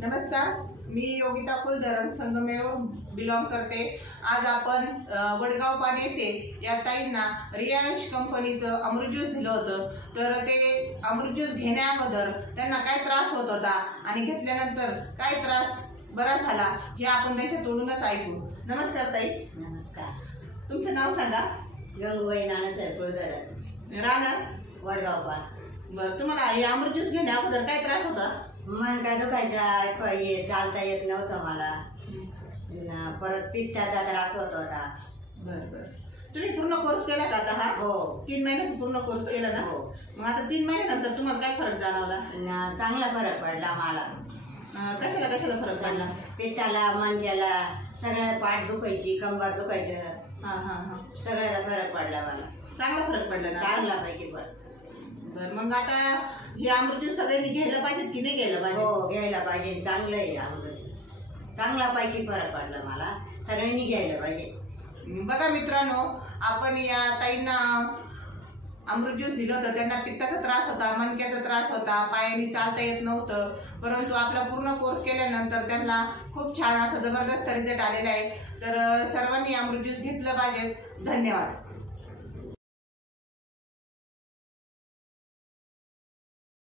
नमस्कार, मी योगिता कुलधरण संगमेव बिलॉंग करते। आज आपण वडगाव पाणी येथे या ताईंना रियांश कंपनीचं अमृत ज्यूस दिलं होतं। तर ते अमृत ज्यूस घेण्याअगोदर त्यांना काय त्रास होत होता आणि घेतल्यानंतर काय त्रास बरा झाला हे आपण त्यांच्या तोंडूनच ऐकू। नमस्कार ताई। नमस्कार। तुमचं नाव सांगा। गंगूबाई नानासाहेब कुलधरण, राहणार वडगाव पाणी। बरं, तुम्हाला हे अमृत ज्यूस घेण्याअगोदर काय त्रास होता? मन काय दुखायचा, चालता येत नव्हतं मला, परत पित्ताचा त्रास होत होता। बरं बरं, तुम्ही पूर्ण कोर्स केला का आता? हा हो, 3 महिन्याचा पूर्ण कोर्स केला ना? हो। मग आता 3 महिन्यानंतर तुम्हाला काय फरक जाणवला? चांगला फरक पडला मला। कशाला कशाला फरक पडला? पित्ताला, मणक्याला, सगळ्या पाठ दुखायची, कंबर दुखायचं, हा हा हा, सगळ्याला फरक पडला मला। चांगला फरक पडला ना? चांगला पैकी फरक। बरं, मग आता हे अमृत ज्यूस सगळ्यांनी घ्यायला पाहिजे की नाही घ्यायला पाहिजे? हो, घ्यायला पाहिजे। चांगलं आहे अमृत ज्यूस, चांगला पैकी फरक पडला मला, सगळ्यांनी घ्यायला पाहिजे। बघा मित्रांनो, आपण या ताईंना अमृत ज्यूस दिलं होतं। त्यांना पित्ताचा त्रास होता, मणक्याचा त्रास होता, पायाने चालता येत नव्हतं, परंतु आपला पूर्ण कोर्स केल्यानंतर त्यांना खूप छान असा जबरदस्त रिझल्ट आलेला आहे। तर सर्वांनी अमृत ज्यूस घेतलं पाहिजे। धन्यवाद।